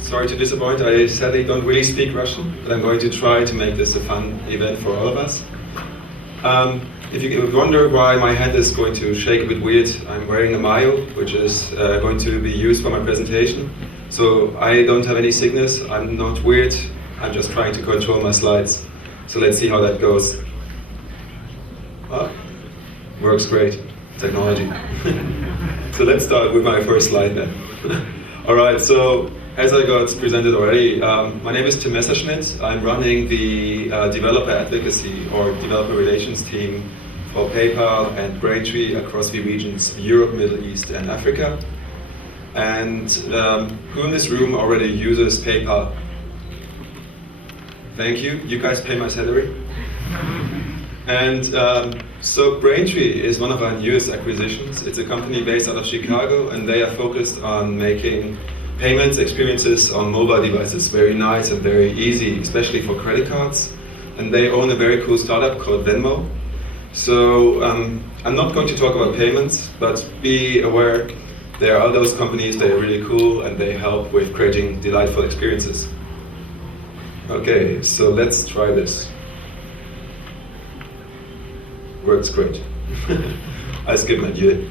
sorry to disappoint, I sadly don't really speak Russian, but I'm going to try to make this a fun event for all of us. If you wonder why my hand is going to shake a bit weird, I'm wearing a mayo, which is going to be used for my presentation. So I don't have any sickness, I'm not weird, I'm just trying to control my slides. So let's see how that goes. Works great, technology. So let's start with my first slide then. All right, so as I got presented already, my name is Tim Messerschmidt. I'm running the developer advocacy or developer relations team for PayPal and Braintree across the regions Europe, Middle East, and Africa. And who in this room already uses PayPal? Thank you. You guys pay my salary. And so Braintree is one of our newest acquisitions. It's a company based out of Chicago, and they are focused on making payments experiences on mobile devices very nice and very easy, especially for credit cards. And they own a very cool startup called Venmo. So I'm not going to talk about payments, but be aware there are those companies that are really cool and they help with creating delightful experiences. Okay, so let's try this. Works great. I skipped my year.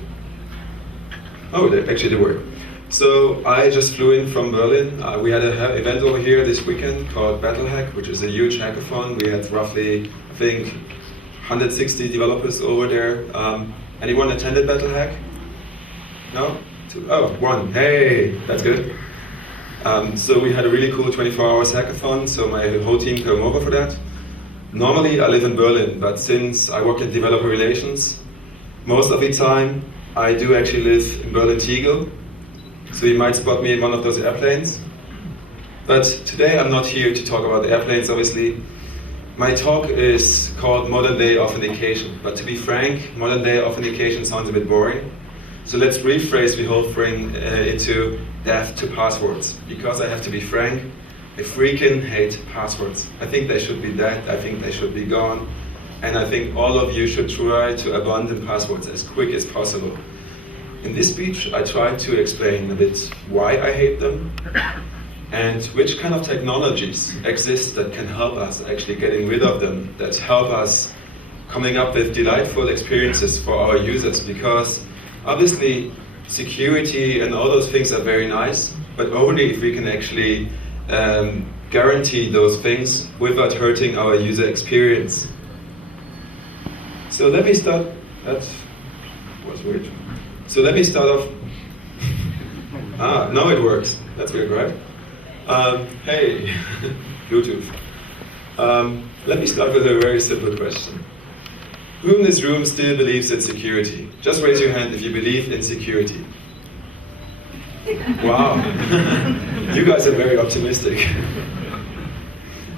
Oh, they actually did work. So I just flew in from Berlin. We had an event over here this weekend called BattleHack, which is a huge hackathon. We had roughly, I think, 160 developers over there. Anyone attended BattleHack? No? Oh, one. Hey, that's good. So we had a really cool 24 hours hackathon, so my whole team came over for that. Normally I live in Berlin, but since I work in developer relations, most of the time I do actually live in Berlin-Tegel. So you might spot me in one of those airplanes. But today I'm not here to talk about the airplanes, obviously. My talk is called Modern Day Authentication. But to be frank, Modern Day Authentication sounds a bit boring. So let's rephrase the whole thing into death to passwords. Because I have to be frank, I freaking hate passwords. I think they should be dead, I think they should be gone. And I think all of you should try to abandon passwords as quick as possible. In this speech, I tried to explain a bit why I hate them and which kind of technologies exist that can help us actually getting rid of them, that help us coming up with delightful experiences for our users. Because obviously, security and all those things are very nice, but only if we can actually guarantee those things without hurting our user experience. So let me start. That was weird. So let me start off. Now it works. That's weird, right? Hey, Bluetooth. Let me start with a very simple question. Who in this room still believes in security? Just raise your hand if you believe in security. Wow, you guys are very optimistic.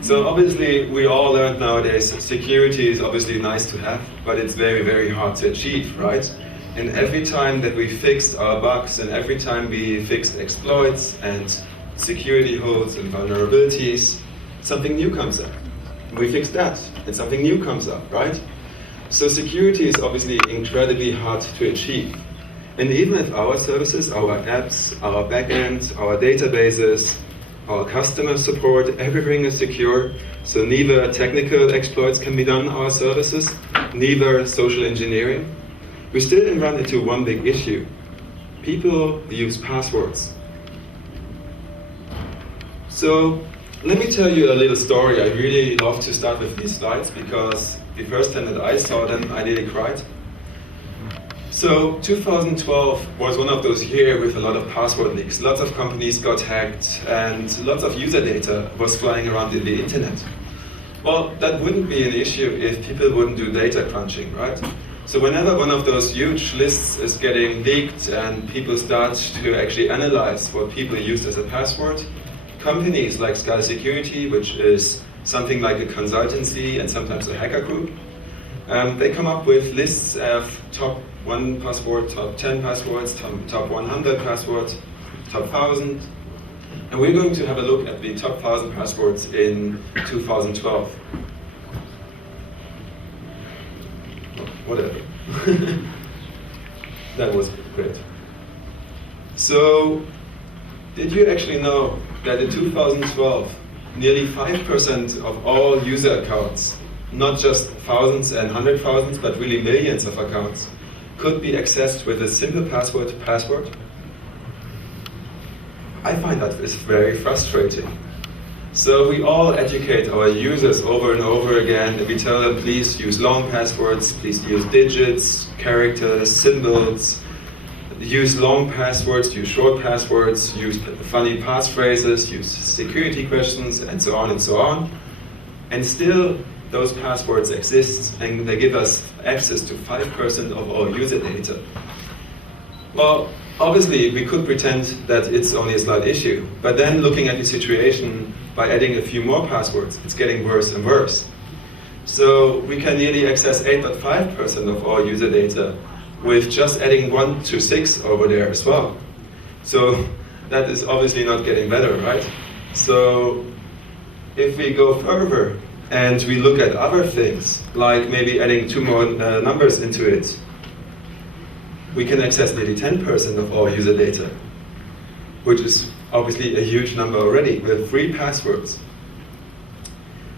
So obviously, we all learned nowadays security is obviously nice to have, but it's very, very hard to achieve, right? And every time that we fixed our bugs and every time we fixed exploits and security holes and vulnerabilities, something new comes up. We fix that and something new comes up, right? So security is obviously incredibly hard to achieve. And even if our services, our apps, our backend, our databases, our customer support, everything is secure, so neither technical exploits can be done on our services, neither social engineering, we still run into one big issue. People use passwords. So let me tell you a little story. I really love to start with these slides because the first time that I saw them, I nearly cried. So 2012 was one of those years with a lot of password leaks. Lots of companies got hacked and lots of user data was flying around in the internet. Well, that wouldn't be an issue if people wouldn't do data crunching, right? So whenever one of those huge lists is getting leaked and people start to actually analyze what people used as a password, companies like Sky Security, which is something like a consultancy and sometimes a hacker group, they come up with lists of top 1 password, top 10 passwords, top 100 passwords, top 1000. And we're going to have a look at the top 1000 passwords in 2012. Whatever. That was great. So Did you actually know that in 2012, nearly 5% of all user accounts, not just thousands and hundred thousands, but really millions of accounts, could be accessed with a simple password? I find that is very frustrating. So we all educate our users over and over again, and we tell them, please use long passwords, please use digits, characters, symbols, use long passwords, use short passwords, use funny passphrases, use security questions, and so on and so on. And still, those passwords exist, and they give us access to 5% of all user data. Well, obviously, we could pretend that it's only a slight issue, but then looking at the situation, by adding a few more passwords, it's getting worse and worse. So we can nearly access 8.5% of all user data with just adding 1 to 6 over there as well. So that is obviously not getting better, right? So if we go further and we look at other things, like maybe adding 2 more numbers into it, we can access nearly 10% of all user data, which is obviously a huge number already with 3 passwords.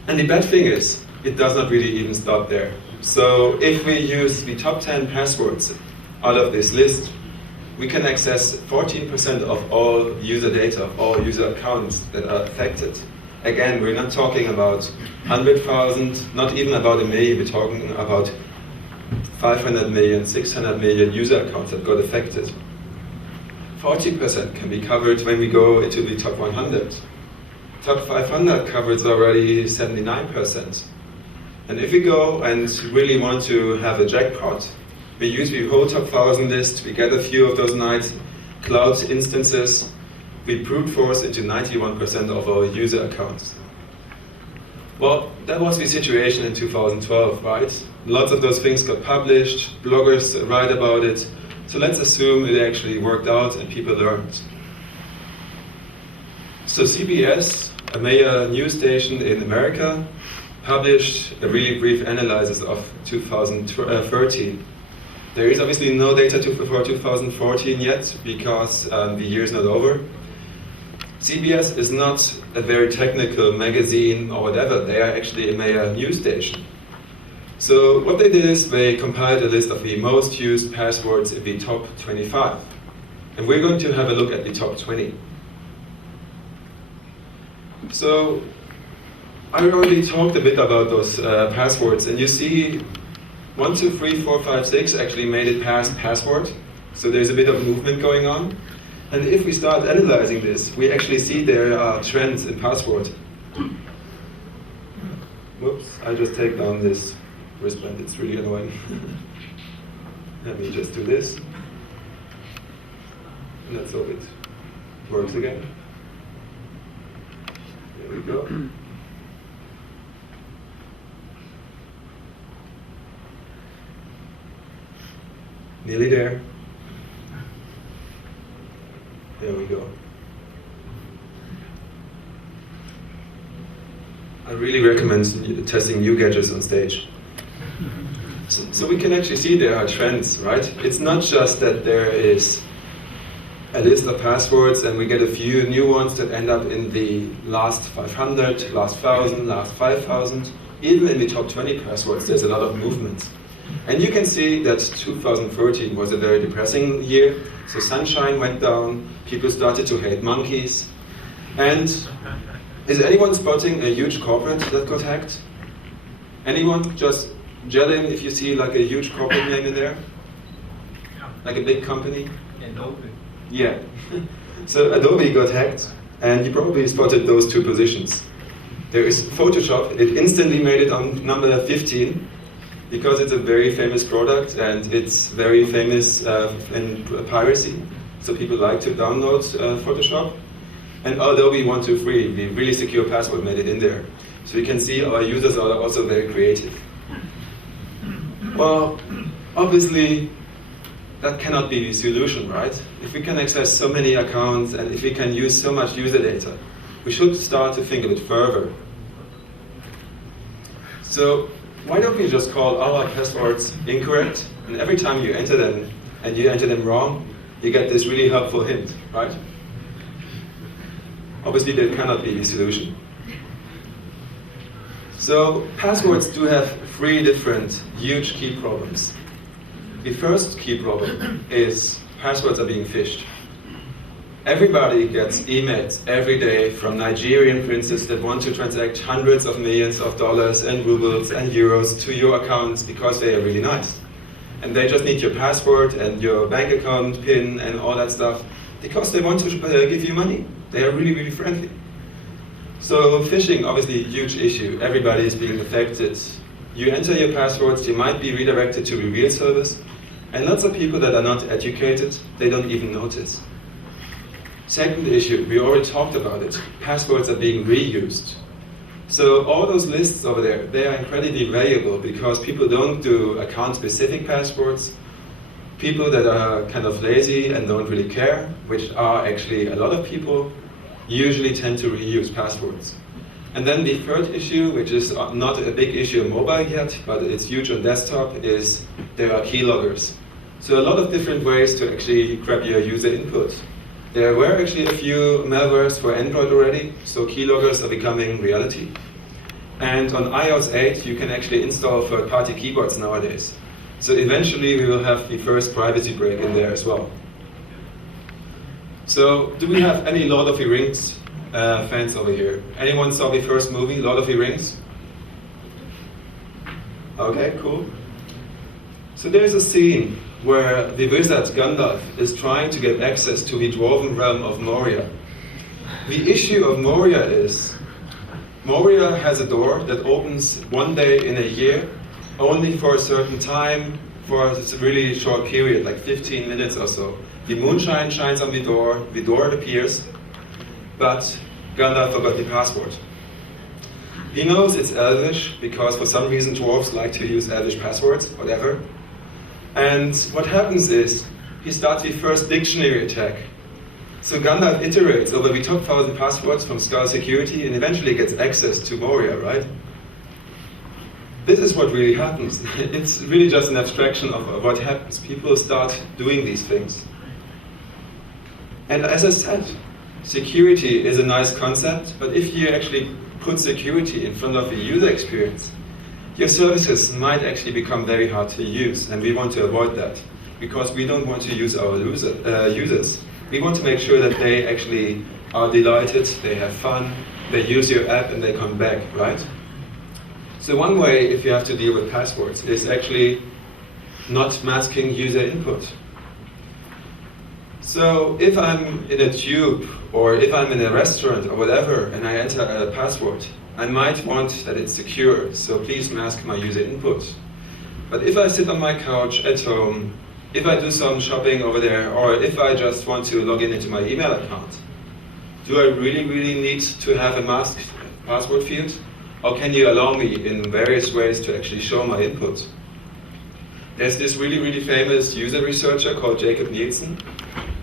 And the bad thing is, it does not really even stop there. So if we use the top 10 passwords out of this list, we can access 14% of all user data, of all user accounts that are affected. Again, we're not talking about 100,000, not even about a million, we're talking about 500 million, 600 million user accounts that got affected. 40% can be covered when we go into the top 100. Top 500 covers already 79%. And if we go and really want to have a jackpot, we use the whole top 1000 list, we get a few of those nice cloud instances, we brute force into 91% of our user accounts. Well, that was the situation in 2012, right? Lots of those things got published, bloggers write about it, so let's assume it actually worked out and people learned. So CBS, a major news station in America, published a really brief analysis of 2013. There is obviously no data for 2014 yet, because the year is not over. CBS is not a very technical magazine or whatever, they are actually a major news station. So what they did is they compiled a list of the most used passwords in the top 25. And we're going to have a look at the top 20. So I already talked a bit about those passwords, and you see 1, 2, 3, 4, 5, 6 actually made it past password. So there's a bit of movement going on. And if we start analyzing this, we actually see there are trends in password. Whoops, I just take down this wristband, it's really annoying. Let me just do this. And let's hope it works again. There we go. Nearly there. There we go. I really recommend testing new gadgets on stage. So we can actually see there are trends, right? It's not just that there is a list of passwords and we get a few new ones that end up in the last 500, last 1,000, last 5,000. Even in the top 20 passwords, there's a lot of movement. And you can see that 2013 was a very depressing year. So sunshine went down, people started to hate monkeys. And is anyone spotting a huge corporate that got hacked? Anyone just gelling if you see like a huge corporate name in there? Like a big company? Adobe. Yeah. So Adobe got hacked, and you probably spotted those 2 positions. There is Photoshop, it instantly made it on number 15, because it's a very famous product and it's very famous in piracy. So people like to download Photoshop. And Adobe 123, the really secure password, made it in there. So you can see our users are also very creative. Well, obviously, that cannot be the solution, right? If we can access so many accounts and if we can use so much user data, we should start to think a bit further. So why don't we just call our passwords incorrect, and every time you enter them and you enter them wrong, you get this really helpful hint, right? Obviously, that cannot be the solution. So passwords do have three different huge key problems. The first key problem is passwords are being phished. Everybody gets emails every day from Nigerian princes that want to transact hundreds of millions of dollars and rubles and euros to your accounts because they are really nice. And they just need your password and your bank account PIN and all that stuff because they want to give you money. They are really, really friendly. So phishing, obviously a huge issue. Everybody is being affected. You enter your passwords, you might be redirected to a real service, and lots of people that are not educated, they don't even notice. Second issue, we already talked about it. Passwords are being reused. So all those lists over there, they are incredibly valuable because people don't do account-specific passwords. People that are kind of lazy and don't really care, which are actually a lot of people, usually tend to reuse passwords. And then the third issue, which is not a big issue on mobile yet, but it's huge on desktop, is there are keyloggers. So a lot of different ways to actually grab your user input. There were actually a few malwares for Android already, so keyloggers are becoming reality. And on iOS 8, you can actually install third-party keyboards nowadays. So eventually we will have the first privacy break in there as well. So do we have any Lord of the Rings fans over here? Anyone saw the first movie, Lord of the Rings? Okay, cool. So there's a scene where the wizard Gandalf is trying to get access to the dwarven realm of Moria. The issue of Moria is, Moria has a door that opens one day in a year, only for a certain time, for a really short period, like 15 minutes or so. The moonshine shines on the door appears, but Gandalf forgot the password. He knows it's Elvish, because for some reason dwarves like to use Elvish passwords, whatever. And what happens is, he starts the first dictionary attack. So Gandalf iterates over the top 1,000 passwords from Skull Security and eventually gets access to Moria, right? This is what really happens. It's really just an abstraction of what happens. People start doing these things. And as I said, security is a nice concept, but if you actually put security in front of the user experience, your services might actually become very hard to use, and we want to avoid that because we don't want to use our users. We want to make sure that they actually are delighted, they have fun, they use your app and they come back, right? So one way, if you have to deal with passwords, is actually not masking user input. So if I'm in a tube, or if I'm in a restaurant or whatever, and I enter a password, I might want that it's secure, so please mask my user input. But if I sit on my couch at home, if I do some shopping over there, or if I just want to log into my email account, do I really need to have a masked password field? Or can you allow me in various ways to actually show my input? There's this really famous user researcher called Jacob Nielsen,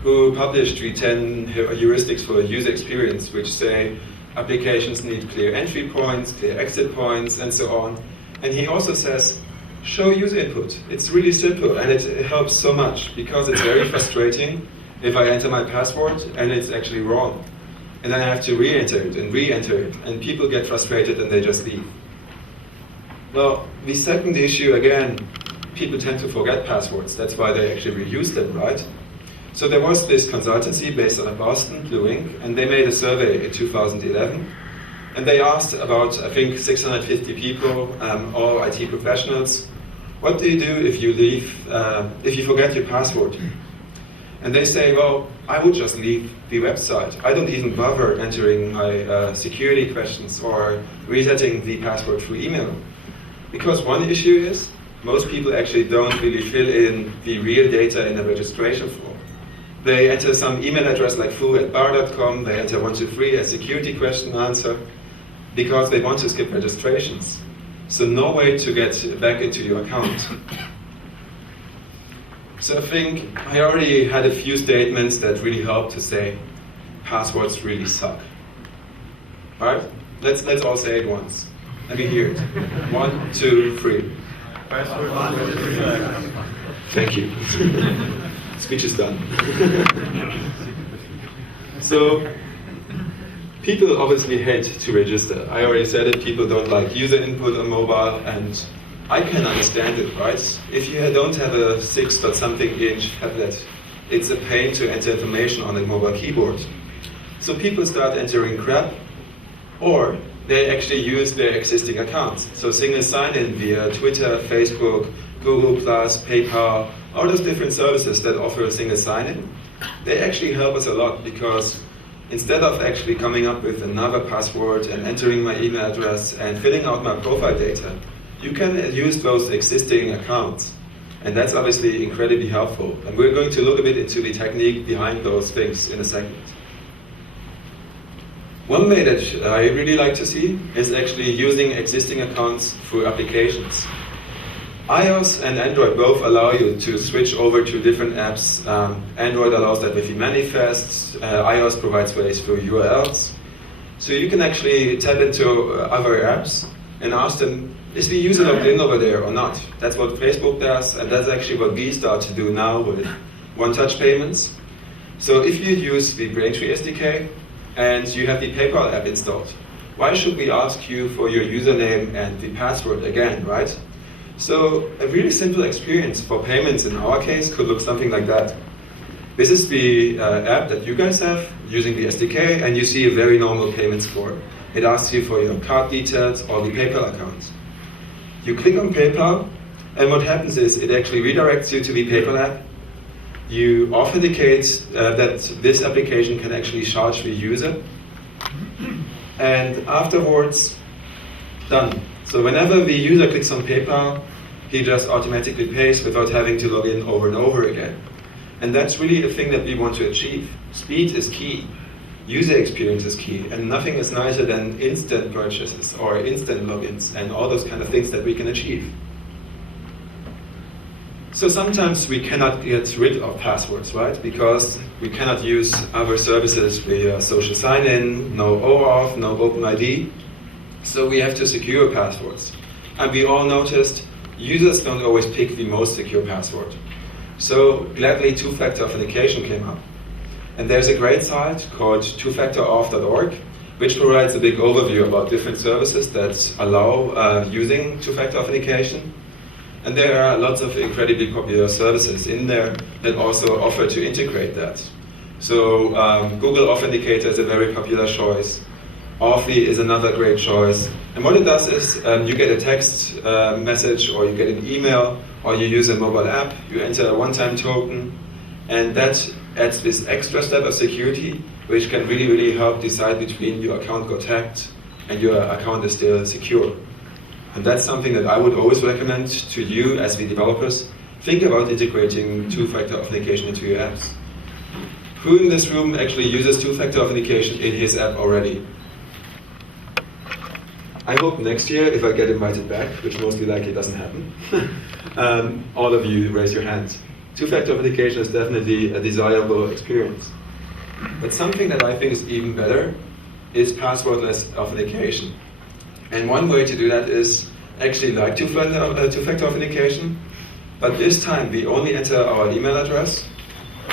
who published the 10 heuristics for user experience, which say applications need clear entry points, clear exit points, and so on. And he also says, show user input. It's really simple, and it helps so much, because it's very frustrating if I enter my password and it's actually wrong. And then I have to re-enter it, and people get frustrated and they just leave. Well, the second issue, again, people tend to forget passwords. That's why they actually reuse them, right? So there was this consultancy based out of Boston, Blue Ink, and they made a survey in 2011. And they asked about, I think, 650 people, all IT professionals, what do you do if you leave, if you forget your password? And they say, well, I would just leave the website. I don't even bother entering my security questions or resetting the password through email. Because one issue is, most people actually don't really fill in the real data in a registration form. They enter some email address like foo@bar.com, they enter 123 as security question answer, because they want to skip registrations. So no way to get back into your account. So I think I already had a few statements that really help to say passwords really suck. All right? Let's all say it once. Let me hear it. 1, 2, 3. Thank you. Speech is done. So People obviously hate to register. I already said it, people don't like user input on mobile, and I can understand it, right? If you don't have a 6-something-inch tablet, it's a pain to enter information on a mobile keyboard. So people start entering crap, or they actually use their existing accounts. So single sign-in via Twitter, Facebook, Google+, PayPal, all those different services that offer a single sign-in, they actually help us a lot, because instead of actually coming up with another password and entering my email address and filling out my profile data, you can use those existing accounts. And that's obviously incredibly helpful. And we're going to look a bit into the technique behind those things in a second. One way that I really like to see is actually using existing accounts through applications. iOS and Android both allow you to switch over to different apps. Android allows that with the manifests, iOS provides ways through URLs. So you can actually tap into other apps and ask them, is the user logged in over there or not? That's what Facebook does, and that's actually what we start to do now with one-touch payments. So if you use the Braintree SDK and you have the PayPal app installed, why should we ask you for your username and the password again, right? So a really simple experience for payments in our case could look something like that. This is the app that you guys have using the SDK, and you see a very normal payment score. It asks you for your card details or the PayPal account. You click on PayPal, and what happens is it actually redirects you to the PayPal app. You authenticate that this application can actually charge the user, and afterwards, done. So whenever the user clicks on PayPal, he just automatically pays without having to log in over and over again. And that's really the thing that we want to achieve. Speed is key. User experience is key. And nothing is nicer than instant purchases or instant logins and all those kind of things that we can achieve. So sometimes we cannot get rid of passwords, right? Because we cannot use other services via social sign-in, no OAuth, no OpenID. So we have to secure passwords. And we all noticed users don't always pick the most secure password. So gladly two-factor authentication came up. And there's a great site called twofactorauth.org, which provides a big overview about different services that allow using two-factor authentication. And there are lots of incredibly popular services in there that also offer to integrate that. So Google Authenticator is a very popular choice. Authy is another great choice. And what it does is you get a text message, or you get an email, or you use a mobile app, you enter a one-time token, and that adds this extra step of security, which can really, really help decide between your account got hacked and your account is still secure. And that's something that I would always recommend to you as the developers. Think about integrating two-factor authentication into your apps. Who in this room actually uses two-factor authentication in his app already? I hope next year, if I get invited back, which mostly likely doesn't happen, all of you raise your hands. Two-factor authentication is definitely a desirable experience. But something that I think is even better is passwordless authentication. And one way to do that is actually like two-factor authentication, but this time we only enter our email address,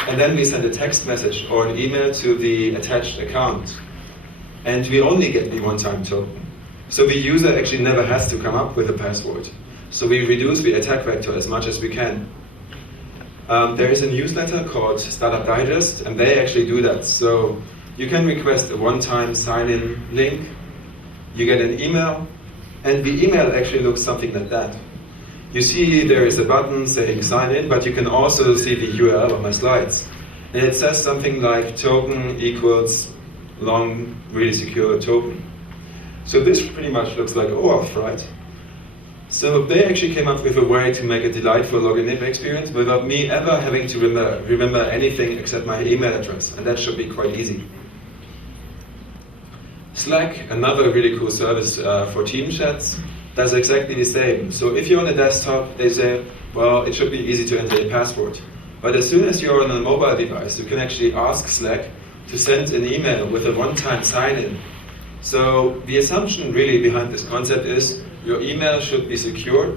and then we send a text message or an email to the attached account. And we only get the one-time token. So the user actually never has to come up with a password. So we reduce the attack vector as much as we can. There is a newsletter called Startup Digest, and they actually do that. So you can request a one-time sign-in link, you get an email, and the email actually looks something like that. You see there is a button saying sign in, but you can also see the URL on my slides. And it says something like token equals long, really secure token. So this pretty much looks like OAuth, right? So they actually came up with a way to make a delightful login experience without me ever having to remember anything except my email address, and that should be quite easy. Slack, another really cool service for team chats, does exactly the same. So if you're on a desktop, they say, well, it should be easy to enter a password. But as soon as you're on a mobile device, you can actually ask Slack to send an email with a one-time sign-in. So the assumption really behind this concept is your email should be secure,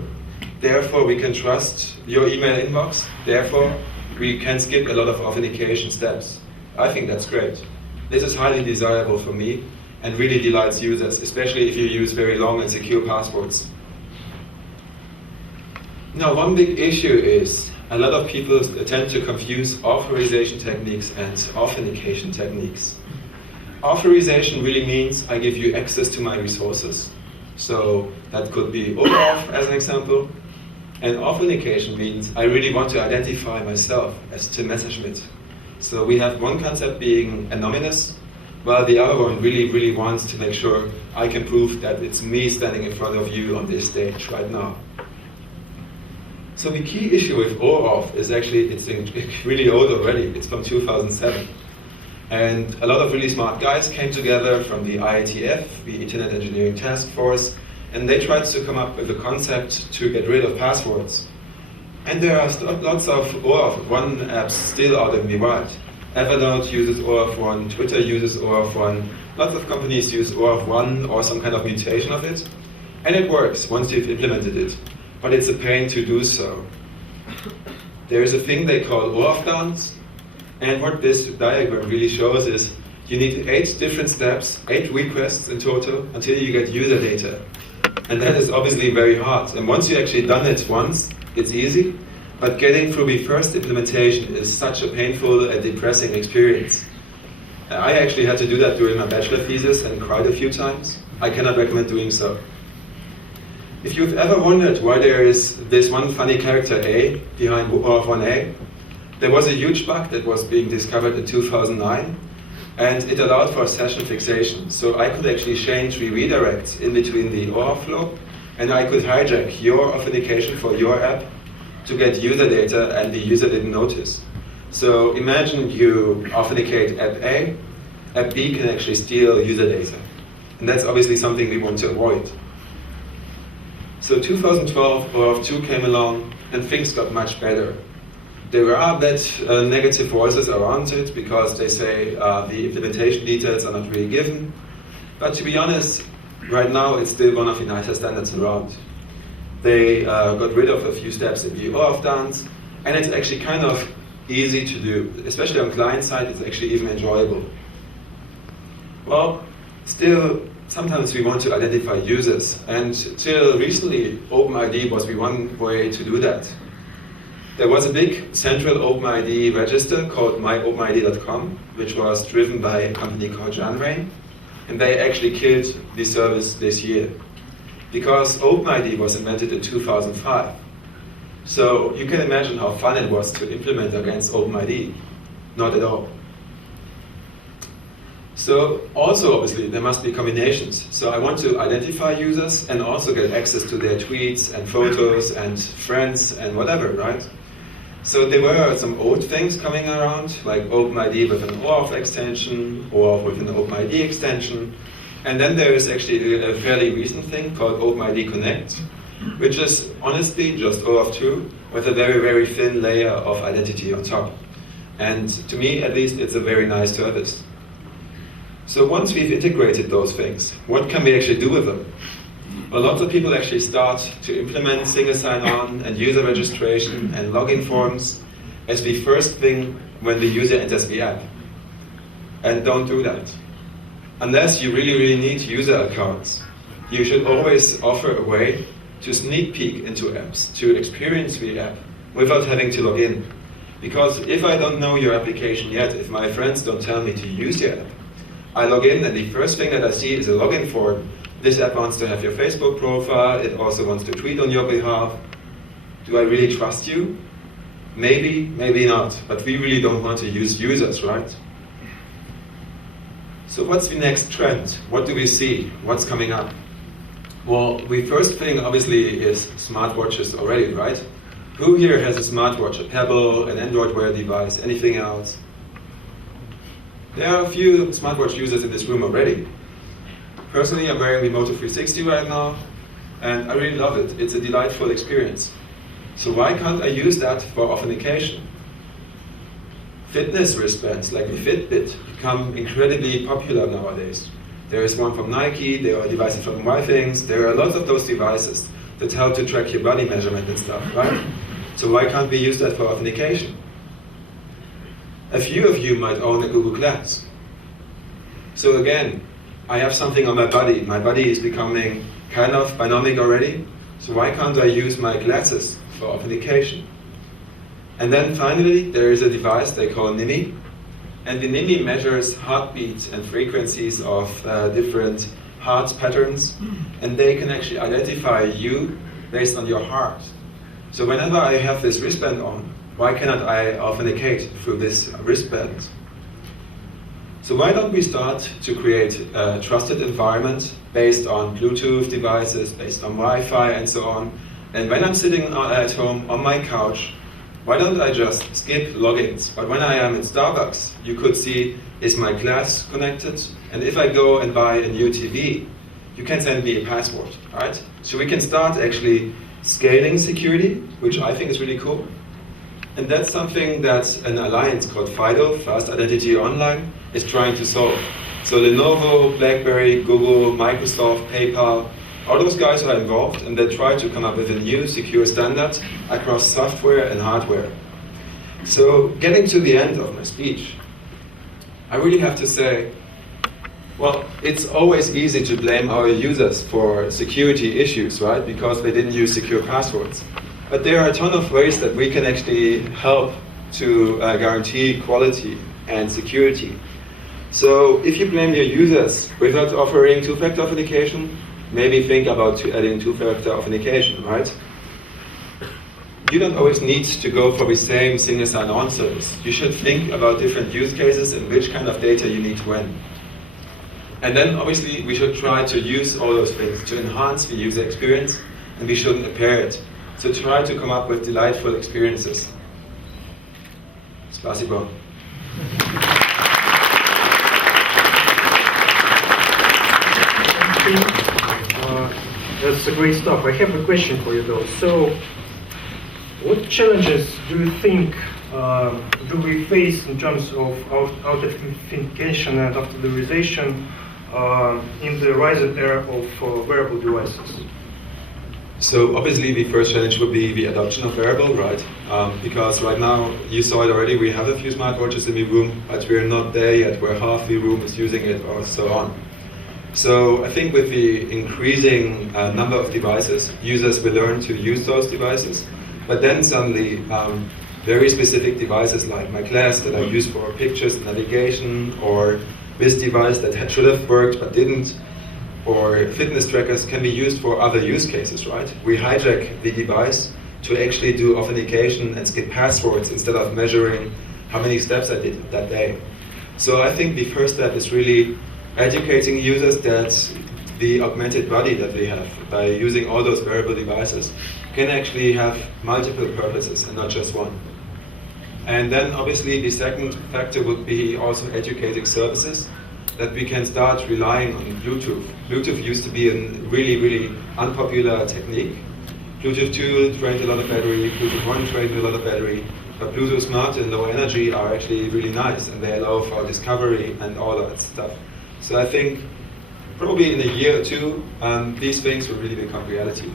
therefore we can trust your email inbox, therefore we can skip a lot of authentication steps. I think that's great. This is highly desirable for me, and really delights users, especially if you use very long and secure passwords. Now, one big issue is a lot of people tend to confuse authorization techniques and authentication techniques. Authorization really means I give you access to my resources. So that could be OAuth as an example. And authentication means I really want to identify myself as Tim Messerschmidt. So we have one concept being anonymous, while the other one really wants to make sure I can prove that it's me standing in front of you on this stage right now. So the key issue with OAuth is actually, it's really old already. It's from 2007. And a lot of really smart guys came together from the IETF, the Internet Engineering Task Force, and they tried to come up with a concept to get rid of passwords. And there are lots of OAuth 1 apps still out in the wild. Evernote uses OAuth 1, Twitter uses OAuth 1, lots of companies use OAuth 1 or some kind of mutation of it. And it works once you've implemented it, but it's a pain to do so. There is a thing they call OAuth dance, and what this diagram really shows is you need 8 different steps, 8 requests in total, until you get user data. And that is obviously very hard. And once you've actually done it once, it's easy. But getting through the first implementation is such a painful and depressing experience. I actually had to do that during my bachelor thesis and cried a few times. I cannot recommend doing so. If you've ever wondered why there is this one funny character A behind OAuth 1A, there was a huge bug that was being discovered in 2009. And it allowed for session fixation. So I could actually change the redirects in between the OAuth flow, and I could hijack your authentication for your app to get user data, and the user didn't notice. So imagine you authenticate app A, app B can actually steal user data. And that's obviously something we want to avoid. So 2012, OAuth 2 came along, and things got much better. There are negative voices around it because they say the implementation details are not really given. But to be honest, right now it's still one of the nicer standards around. They got rid of a few steps in the OAuth dance, and it's actually kind of easy to do. Especially on client side, it's actually even enjoyable. Well, still, sometimes we want to identify users, and till recently, OpenID was the one way to do that. There was a big central OpenID register called myopenid.com, which was driven by a company called Janrain, and they actually killed the service this year because OpenID was invented in 2005. So you can imagine how fun it was to implement against OpenID. Not at all. So also, obviously, there must be combinations. So I want to identify users and also get access to their tweets and photos and friends and whatever, right? So there were some old things coming around, like OpenID with an OAuth extension, or with an OpenID extension. And then there is actually a fairly recent thing called OpenID Connect, which is honestly just OAuth 2 with a very thin layer of identity on top. And to me, at least, it's a very nice service. So once we've integrated those things, what can we actually do with them? Well, lots of people actually start to implement single sign-on and user registration and login forms as the first thing when the user enters the app. And don't do that. Unless you really need user accounts, you should always offer a way to sneak peek into apps, to experience the app without having to log in. Because if I don't know your application yet, if my friends don't tell me to use your app, I log in and the first thing that I see is a login form. This app wants to have your Facebook profile, it also wants to tweet on your behalf. Do I really trust you? Maybe, maybe not, but we really don't want to use users, right? So what's the next trend? What do we see? What's coming up? Well, the first thing obviously is smartwatches already, right? Who here has a smartwatch, a Pebble, an Android Wear device, anything else? There are a few smartwatch users in this room already. Personally, I'm wearing the Moto 360 right now, and I really love it. It's a delightful experience. So why can't I use that for authentication? Fitness wristbands like the Fitbit become incredibly popular nowadays. There is one from Nike, there are devices from YThings, there are lots of those devices that help to track your body measurement and stuff, right? So why can't we use that for authentication? A few of you might own a Google Glass. So again, I have something on my body. My body is becoming kind of binomic already. So why can't I use my glasses for authentication? And then finally, there is a device they call NIMI. And the NIMI measures heartbeats and frequencies of different heart patterns. And they can actually identify you based on your heart. So whenever I have this wristband on, why cannot I authenticate through this wristband? So why don't we start to create a trusted environment based on Bluetooth devices, based on Wi-Fi and so on. And when I'm sitting at home on my couch, why don't I just skip logins? But when I am in Starbucks, you could see, is my glass connected? And if I go and buy a new TV, you can send me a password, right? So we can start actually scaling security, which I think is really cool. And that's something that an alliance called FIDO, Fast Identity Online, is trying to solve. So Lenovo, BlackBerry, Google, Microsoft, PayPal, all those guys are involved, and they try to come up with a new secure standard across software and hardware. So getting to the end of my speech, I really have to say, well, it's always easy to blame our users for security issues, right? Because they didn't use secure passwords. But there are a ton of ways that we can actually help to guarantee quality and security. So if you blame your users without offering two-factor authentication, maybe think about adding two-factor authentication, right? You don't always need to go for the same single sign-on service. You should think about different use cases and which kind of data you need when. And then obviously we should try to use all those things to enhance the user experience, and we shouldn't impair it. So try to come up with delightful experiences. Spasibo. That's a great stuff. I have a question for you though. So, what challenges do you think do we face in terms of authentication and authorization in the rising era of wearable devices? So obviously the first challenge would be the adoption of wearable, right? Because right now, you saw it already, we have a few smartwatches in the room, but we're not there yet where half the room is using it or so on. So I think with the increasing number of devices, users will learn to use those devices. But then suddenly, very specific devices like my glass that I use for pictures, navigation, or this device that should have worked but didn't, or fitness trackers can be used for other use cases, right? We hijack the device to actually do authentication and skip passwords instead of measuring how many steps I did that day. So I think the first step is really educating users that the augmented body that we have by using all those wearable devices can actually have multiple purposes and not just one. And then obviously the second factor would be also educating services that we can start relying on Bluetooth. Bluetooth used to be a really, really unpopular technique. Bluetooth 2 drained a lot of battery, Bluetooth 1 drained a lot of battery, but Bluetooth Smart and low energy are actually really nice, and they allow for discovery and all that stuff. So I think probably in a year or two, these things will really become reality.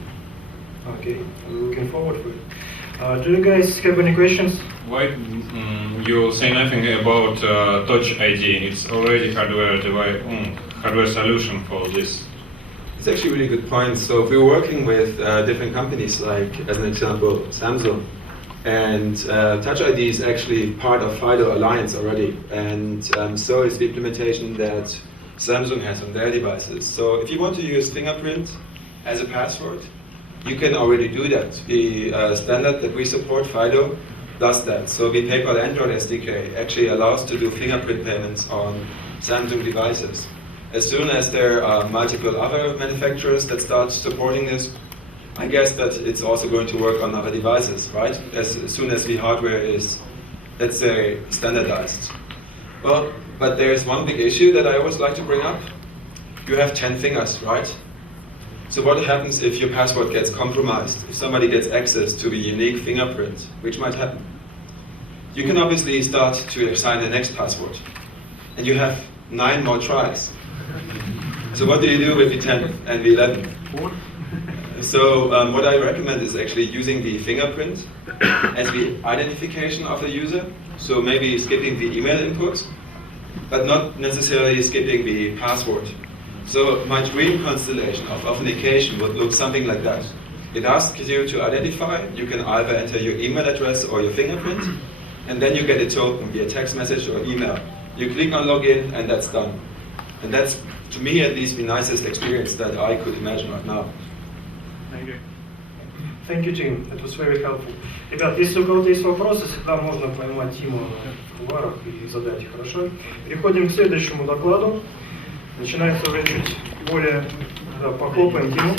Okay, I'm looking forward to it. Do you guys have any questions? Why you say nothing about Touch ID? It's already hardware solution for this. It's actually a really good point. So we're working with different companies, like, as an example, Samsung. And Touch ID is actually part of FIDO Alliance already. And so is the implementation that Samsung has on their devices. So if you want to use fingerprint as a password, you can already do that. The standard that we support, FIDO, does that. So the PayPal Android SDK actually allows to do fingerprint payments on Samsung devices. As soon as there are multiple other manufacturers that start supporting this, I guess that it's also going to work on other devices, right? As soon as the hardware is, let's say, standardized. Well, but there's one big issue that I always like to bring up. You have 10 fingers, right? So what happens if your password gets compromised? If somebody gets access to the unique fingerprint, which might happen? You can obviously start to assign the next password. And you have 9 more tries. So what do you do with the 10th and the 11th? So what I recommend is actually using the fingerprint as the identification of the user. So maybe skipping the email input, but not necessarily skipping the password. So my dream constellation of authentication would look something like that. It asks you to identify. You can either enter your email address or your fingerprint, and then you get a token via text message or email. You click on login, and that's done. And that's, to me at least, the nicest experience that I could imagine right now. Thank you. Thank you, Tim. It was very helpful. Ребят, если у кого-то есть вопросы, всегда можно поймать Тима в кулуарах и задать их, хорошо? Переходим к следующему докладу. Начинается уже чуть более... Да, похлопаем Тиму.